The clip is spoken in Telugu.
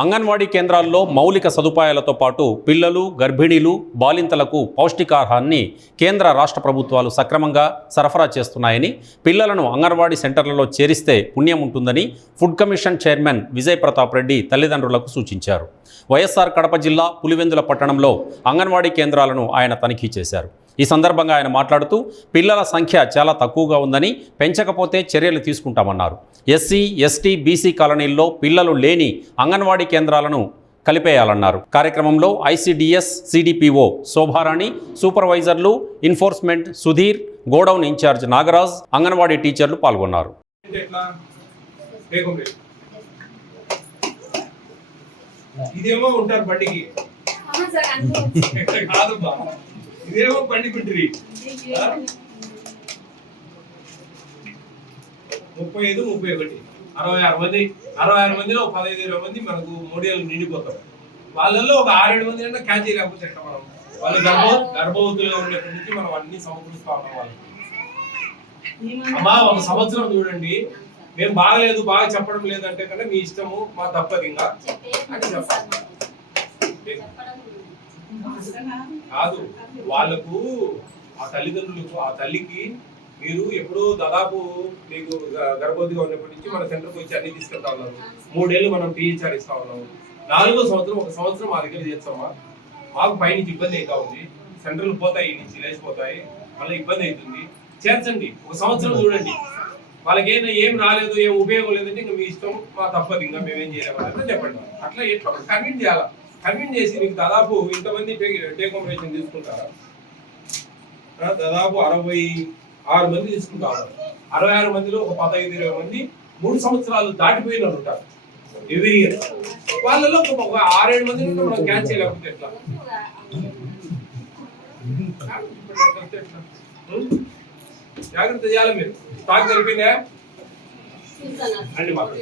అంగన్వాడీ కేంద్రాల్లో మౌలిక సదుపాయాలతో పాటు పిల్లలు, గర్భిణీలు, బాలింతలకు పౌష్టికాహారాన్ని కేంద్ర రాష్ట్ర ప్రభుత్వాలు సక్రమంగా సరఫరా చేస్తున్నాయని, పిల్లలను అంగన్వాడీ సెంటర్లలో చేరిస్తే పుణ్యం ఉంటుందని food commission chairman Vijay Pratap Reddy తల్లిదండ్రులకు సూచించారు. వైఎస్ఆర్ కడప జిల్లా పులివెందుల పట్టణంలో అంగన్వాడీ కేంద్రాలను ఆయన తనిఖీ చేశారు. ఈ సందర్భంగా ఆయన మాట్లాడుతూ పిల్లల సంఖ్య చాలా తక్కువగా ఉందని, పెంచకపోతే చర్యలు తీసుకుంటామన్నారు. ఎస్సీ, ఎస్టీ, బీసీ కాలనీల్లో పిల్లలు లేని అంగన్వాడీ కేంద్రాలను కలిపేయాలన్నారు. కార్యక్రమంలో ఐసీడీఎస్ సిడిపిఓ శోభారాణి, సూపర్వైజర్లు, enforcement Sudheer, godown incharge Nagaraj, anganwadi టీచర్లు పాల్గొన్నారు. ఇదేమో ఉంటారు బండికి కాదమ్మా, ఇదేమో బండి కుంటిరి 35, 31, 66 మంది. 66 మందిలో 15-20 మంది మనకు మోడీలు నిండిపోతాం. వాళ్ళల్లో ఒక 6-7 మంది అంటే క్యాచ్ చేయలేకపోతే ఎట్లా మనం? వాళ్ళు గర్భవతులుగా ఉండేప్పటి నుంచి మనం అన్ని సమకూరుస్తా ఉన్నాం వాళ్ళకి. అమ్మా, ఒక సంవత్సరం చూడండి, మేము బాగలేదు, బాగా చెప్పడం లేదంటే కన్నా మీ ఇష్టము, మా తప్పదు ఇంకా అని చెప్పాలి. కాదు, వాళ్ళకు ఆ తల్లిదండ్రులకు, ఆ తల్లికి మీరు ఎప్పుడు దాదాపు మీకు గర్భవతిగా ఉన్నప్పటి నుంచి మన సెంటర్కి వచ్చి అన్ని తీసుకెళ్తా ఉన్నారు. 3 ఏళ్ళు మనం టీచర్ ఇస్తా ఉన్నాము. 4వ సంవత్సరం ఒక సంవత్సరం మా దగ్గర చేస్తామా, మాకు పైనుంచి ఇబ్బంది అవుతా ఉంది. సెంటర్లు పోతాయి, నుంచి లేచిపోతాయి, మళ్ళీ ఇబ్బంది అవుతుంది. చేర్చండి, ఒక సంవత్సరం చూడండి. వాళ్ళకి ఏం రాలేదు, ఏం ఉపయోగం లేదంటే ఇంకా మీ ఇష్టం, మా తప్పదు, ఇంకా మేమేం చేయలేము చెప్పండి. అట్లా ఎట్లా కన్విన్స్ చేయాలా? కన్విన్స్ చేసి మీకు దాదాపు ఇంతమంది టేకోమరేషన్ తీసుకుంటారా? దాదాపు 66 మంది తీసుకుంటారు. 66 మందిలో ఒక 15-20 మంది 3 సంవత్సరాలు దాటిపోయిన ఉంటారు ఎవ్రీ ఇయర్. వాళ్ళలో ఒక 6-7 మంది మనం క్యాచ్ చేయలేకపోతే ఎట్లా? జాగ్రత్త చేయాలి. మీరు స్టాక్ జరిపిందా అండి? మాకు